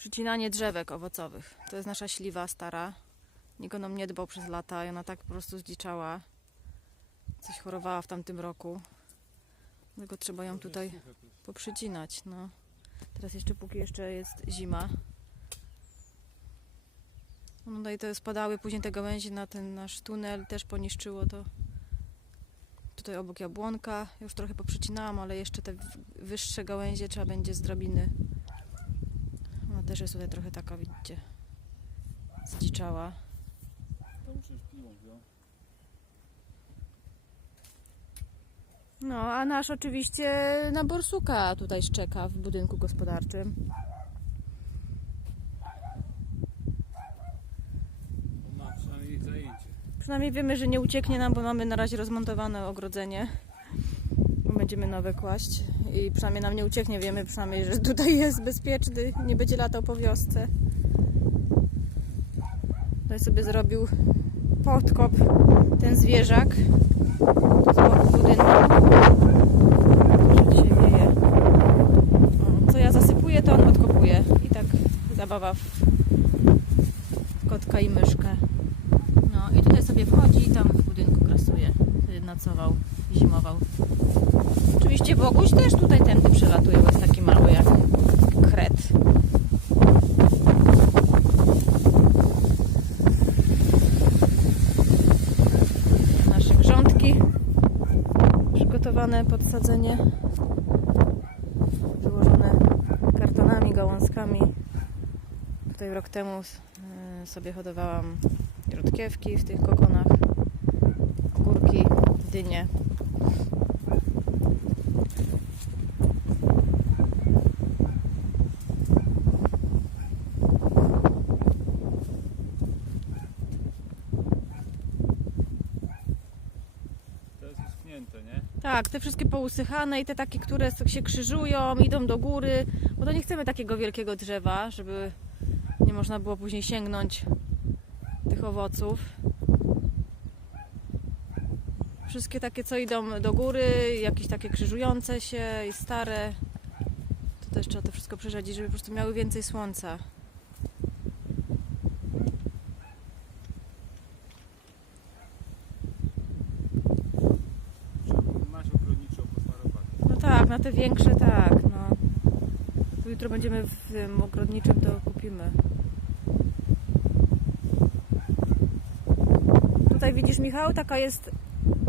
Przycinanie drzewek owocowych. To jest nasza śliwa stara. Nikt o nią nie dbał przez lata i ona tak po prostu zdziczała. Coś chorowała w tamtym roku. Dlatego trzeba ją tutaj poprzycinać. No. Teraz jeszcze póki jeszcze jest zima. No tutaj to spadały później te gałęzie na ten nasz tunel, też poniszczyło to. Tutaj obok jabłonka. Ja Już trochę poprzycinałam, ale jeszcze te wyższe gałęzie trzeba będzie z drabiny. Ona też jest tutaj trochę taka, widzicie, zdziczała. No, a nasz oczywiście na borsuka tutaj szczeka w budynku gospodarczym. Ma przynajmniej zajęcie. Przynajmniej wiemy, że nie ucieknie nam, bo mamy na razie rozmontowane ogrodzenie. Będziemy nowe kłaść i przynajmniej nam nie ucieknie. Wiemy przynajmniej, że tutaj jest bezpieczny, nie będzie latał po wiosce. Tutaj sobie zrobił podkop ten zwierzak z boku budynku. Wieje. Co ja zasypuję, to on odkopuje. I tak zabawa w kotka i myszkę. No i tutaj sobie wchodzi i tam w budynku grasuje. Wtedy nocował, zimował. Oczywiście Boguś też tutaj tędy przelatuje, bo jest taki mały jak kret. Nasze grządki przygotowane pod sadzenie. Wyłożone kartonami, gałązkami. Tutaj rok temu y, sobie hodowałam rzodkiewki w tych kokonach, ogórki, dynie. To jest uschnięte, nie? Tak, te wszystkie pousychane i te takie, które się krzyżują, idą do góry, bo to nie chcemy takiego wielkiego drzewa, żeby nie można było później sięgnąć tych owoców. Wszystkie takie, co idą do góry, jakieś takie krzyżujące się i stare, to też trzeba to wszystko przerzedzić, żeby po prostu miały więcej słońca. Trzeba mać ogrodniczą posmarować. No tak, na te większe tak, no. Jutro będziemy w tym ogrodniczym, to kupimy. Tutaj widzisz Michał, taka jest,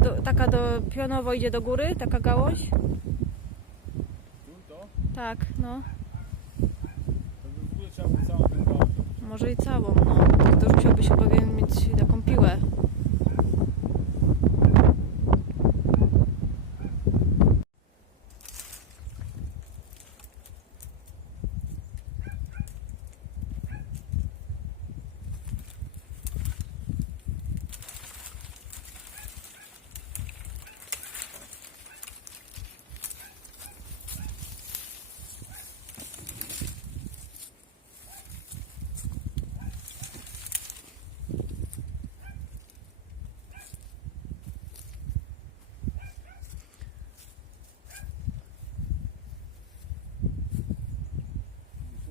do, taka do, pionowo idzie do góry, taka gałąź. Tak, no, może i całą, no. To już musiałbyś chyba mieć taką piłę.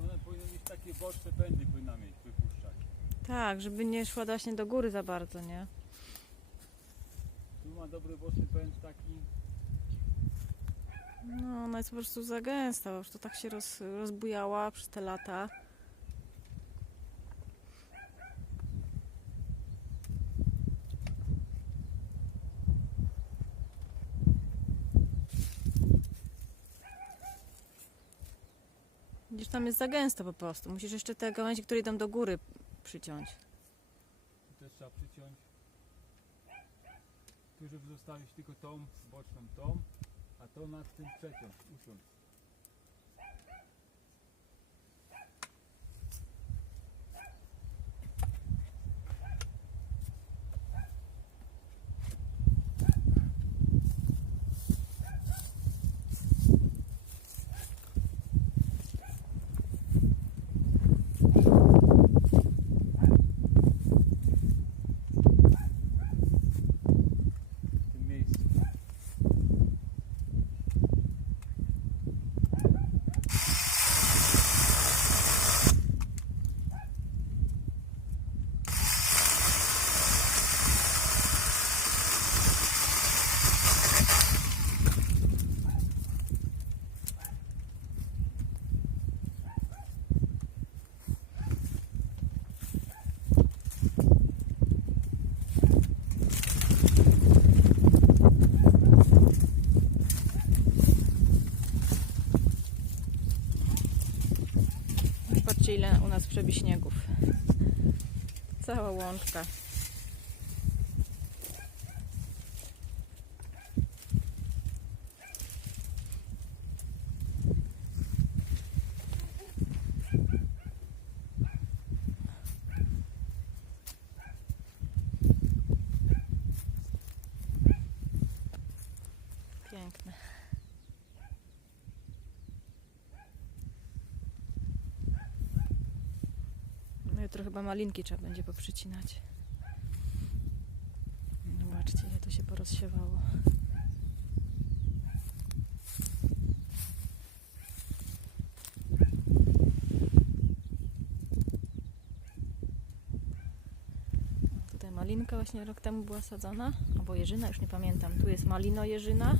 One powinny mieć takie boczne pędy, powinna mieć, wypuszczać. Tak, żeby nie szła właśnie do góry za bardzo, nie? Tu ma dobry boczny pęd taki. No, ona jest po prostu za gęsta, już to tak się roz, rozbujała przez te lata. Widzisz, tam jest za gęsto po prostu. Musisz jeszcze te gałęzie, które idą do góry przyciąć. Tu też trzeba przyciąć. Tu żeby zostawić tylko tą boczną tą, a to nad tym przeciąć, usiąść. w tym miejscu. Zobaczcie ile u nas przebi śniegów. Cała łączka. Piękne. No jutro chyba malinki trzeba będzie poprzycinać. Zobaczcie, ile to się porozsiewało. Tutaj malinka właśnie rok temu była sadzona, albo jeżyna, już nie pamiętam. Tu jest malino jeżyna.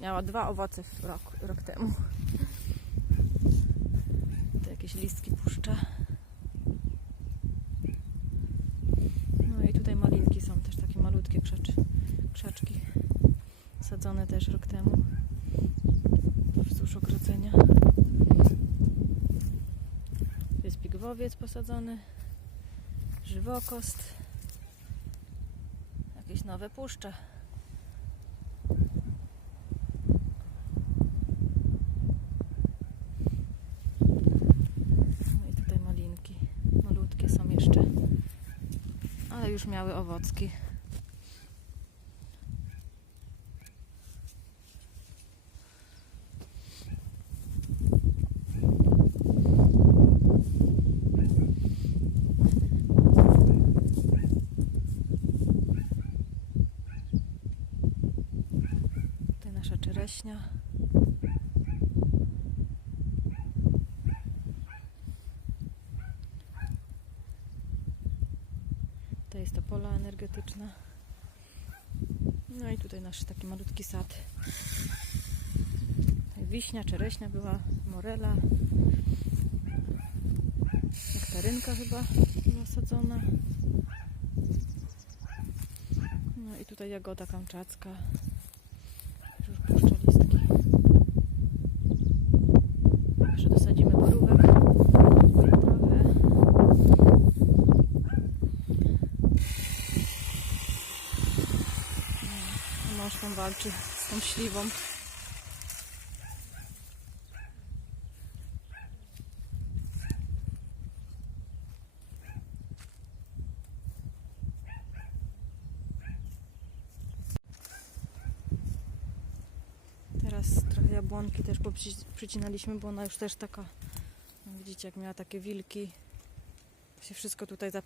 Miała dwa owoce w rok, rok temu. Tu jakieś listki puszcza. No i tutaj malinki są też takie malutkie krzacz, krzaczki. Sadzone też rok temu. Wzdłuż ogrodzenia. Tu jest pigwowiec posadzony. Żywokost. Jakieś nowe puszcze. No i tutaj malinki. Malutkie są jeszcze. Ale już miały owocki. Tutaj nasza czereśnia. To jest to pola energetyczna. No i tutaj nasz taki malutki sad. Wiśnia, czereśnia była, morela. Nektarynka chyba była sadzona. No i tutaj jagoda kamczacka. Już puszcza listki. Jeszcze dosadzimy borówek. Trochę. A Mąż tam walczy z tą śliwą. Teraz trochę jabłonki też przycinaliśmy, bo ona już też taka, no widzicie jak miała takie wilki. Się wszystko tutaj za-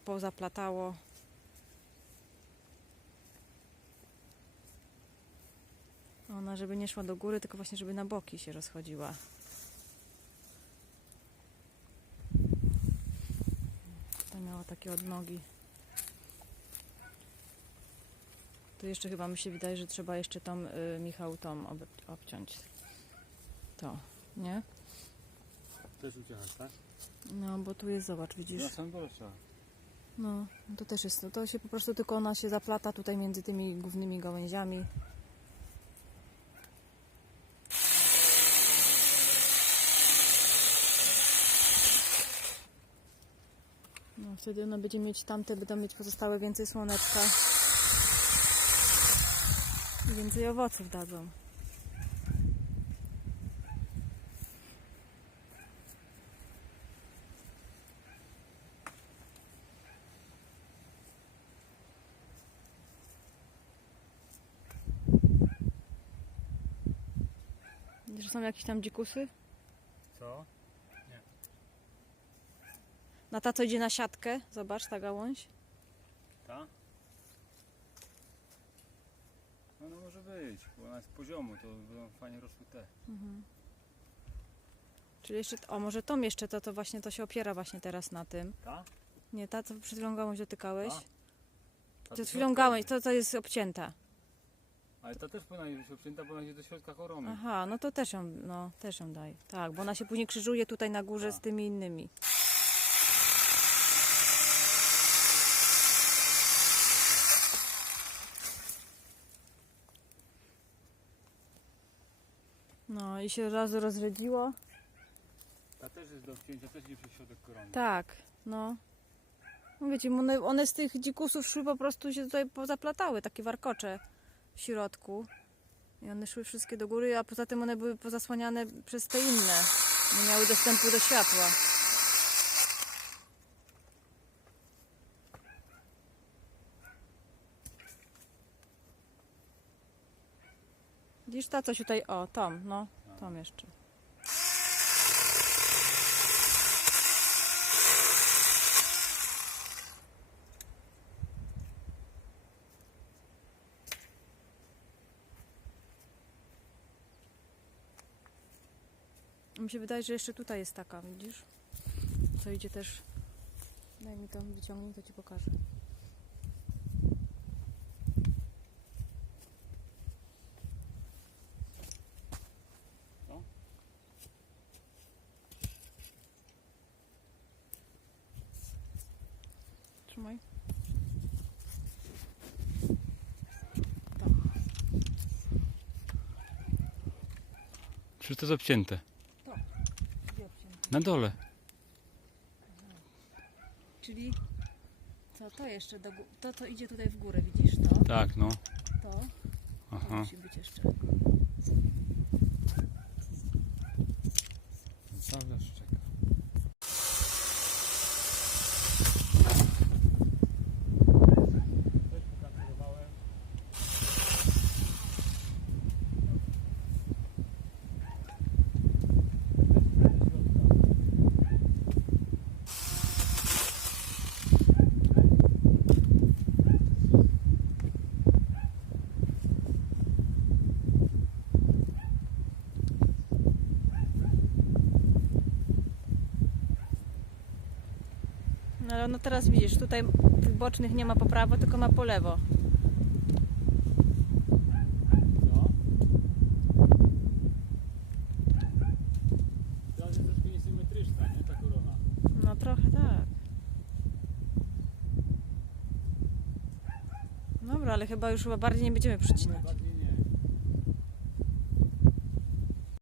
Ona, żeby nie szła do góry, tylko właśnie, żeby na boki się rozchodziła. To miała takie odnogi. Tu jeszcze chyba mi się wydaje, że trzeba jeszcze tą, y, Michał, tą ob obciąć. To, nie? Też uciekasz, tak? No, bo tu jest, zobacz, widzisz? Ja sam proszę. No, no to też jest, to się po prostu tylko ona się zaplata tutaj między tymi głównymi gałęziami. No, wtedy ona będzie mieć tamte, będą mieć pozostałe więcej słoneczka. I Więcej owoców dadzą. Że są jakieś tam dzikusy? Co? Na ta co idzie na siatkę, zobacz ta gałąź. Ta? No, no może być, bo ona jest z poziomu, to będą fajnie rosły te. Czyli jeszcze, o może tą jeszcze, to, to właśnie to się opiera właśnie teraz na tym. Ta? Nie, ta co przed chwilą gałąź dotykałeś. Ta? Ta Przed chwilą gałąź, to, to jest obcięta. Ale ta też powinna być obcięta, bo ona idzie do środka korony. Aha, no to też ją, no, też ją daj. Tak, bo ona się później krzyżuje tutaj na górze z Tak. tymi innymi. No i się od razu rozredziło. Ta też jest do wcięcia, też nie przez środek korony. Tak, no. Mówię ci, one, one z tych dzikusów szły po prostu się tutaj pozaplatały, takie warkocze w środku. I one szły wszystkie do góry, a poza tym one były pozasłaniane przez te inne. Nie miały dostępu do światła. Widzisz ta coś tutaj, o, Tom, no, Tom jeszcze. Mi się wydaje, że jeszcze tutaj jest taka, widzisz? Co idzie też. Daj mi to, wyciągnij, to ci pokażę. Co? Trzymaj. Czy to jest obcięte? Gdzie obcięte? Na dole. Czyli co to jeszcze? Do, gó- to, co idzie tutaj w górę, widzisz to? Tak, no. To, to Aha. musi być jeszcze. Cały No teraz widzisz, tutaj tych bocznych nie ma po prawo, tylko ma po lewo. No. Trochę tak. Dobra, ale chyba już chyba bardziej nie będziemy przycinać.